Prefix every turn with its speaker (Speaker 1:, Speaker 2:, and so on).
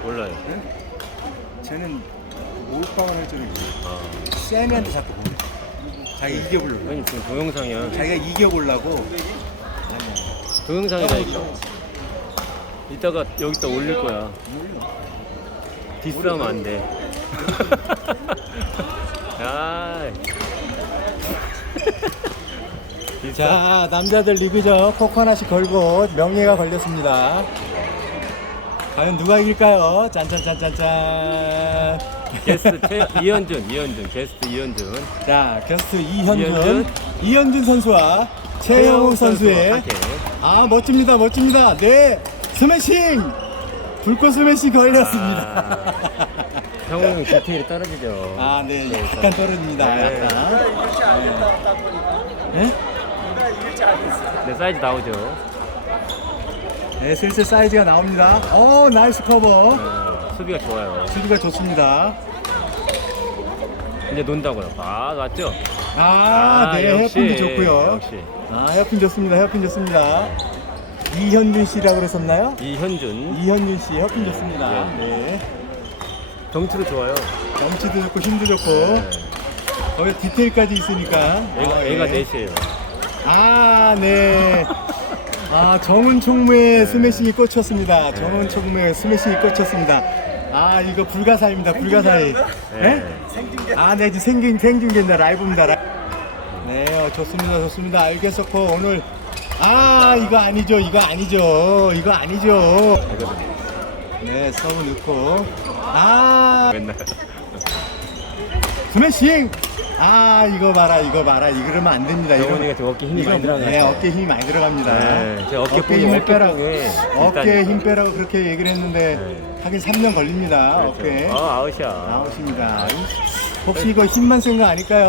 Speaker 1: 몰라요.
Speaker 2: 네? 쟤는 몰빵을 할 줄은
Speaker 1: 아,
Speaker 2: 쌤이한테 자꾸 보내. 자기 이겨보려고.
Speaker 1: 아니 지금 동영상이야.
Speaker 2: 자기가 이겨보려고. 아니야.
Speaker 1: 동영상이라니까. 이따가 여기다 올릴 거야. 디스하면 안 돼. 아.
Speaker 2: 자, 남자들 리그죠. 코코 하나씩 걸고 명예가 걸렸습니다. 과연 누가 이길까요? 짠짠짠짠짠.
Speaker 1: 게스트 이현준 게스트 이현준.
Speaker 2: 자, 게스트 이현준 선수와 최영우 선수의
Speaker 1: 함께.
Speaker 2: 아, 멋집니다. 멋집니다. 네. 스매싱! 불꽃 스매싱 걸렸습니다.
Speaker 1: 형은 디테일이 떨어지죠.
Speaker 2: 아, 네. 약간 떨어집니다.
Speaker 1: 네.
Speaker 2: 약간. 네?
Speaker 1: 네, 사이즈 나오죠.
Speaker 2: 네, 슬슬 사이즈가 나옵니다. 나이스 커버.
Speaker 1: 네, 수비가 좋아요.
Speaker 2: 수비가 좋습니다.
Speaker 1: 이제 논다고요. 아, 맞죠?
Speaker 2: 네,
Speaker 1: 역시,
Speaker 2: 헤어핀도 좋고요.
Speaker 1: 역시.
Speaker 2: 헤어핀 좋습니다. 헤어핀 좋습니다. 이현준 씨라고 그랬었나요?
Speaker 1: 이현준.
Speaker 2: 이현준 씨 헤어핀 좋습니다.
Speaker 1: 예.
Speaker 2: 네.
Speaker 1: 덩치도 좋아요.
Speaker 2: 정치도 좋고 힘도 좋고
Speaker 1: 네.
Speaker 2: 거기 디테일까지 있으니까.
Speaker 1: 애가
Speaker 2: 네.
Speaker 1: 넷이에요.
Speaker 2: 네. 정은 총무의 스매싱이 꽂혔습니다. 정은 총무의 스매싱이 꽂혔습니다. 이거 불가사입니다. 불가사의. 네? 네, 지금 생중계입니다. 라이브입니다. 네, 좋습니다. 좋습니다. 알겠었고, 오늘. 이거 아니죠. 이거 아니죠. 이거 아니죠. 네, 서브 넣고.
Speaker 1: 맨날.
Speaker 2: 스매싱! 이거 봐라. 이러면 안 됩니다.
Speaker 1: 정원이가 지금 어깨 힘이 많이 들어가요.
Speaker 2: 네, 어깨 힘이 많이 들어갑니다.
Speaker 1: 네, 제가
Speaker 2: 어깨 힘을 빼라고.
Speaker 1: 어깨
Speaker 2: 어깨에 힘 빼라고 그렇게 얘기를 했는데,
Speaker 1: 네.
Speaker 2: 하긴 3년 걸립니다.
Speaker 1: 그렇죠.
Speaker 2: 어깨.
Speaker 1: 아웃이야.
Speaker 2: 아웃입니다. 혹시 이거 힘만 쓴 거 아닐까요?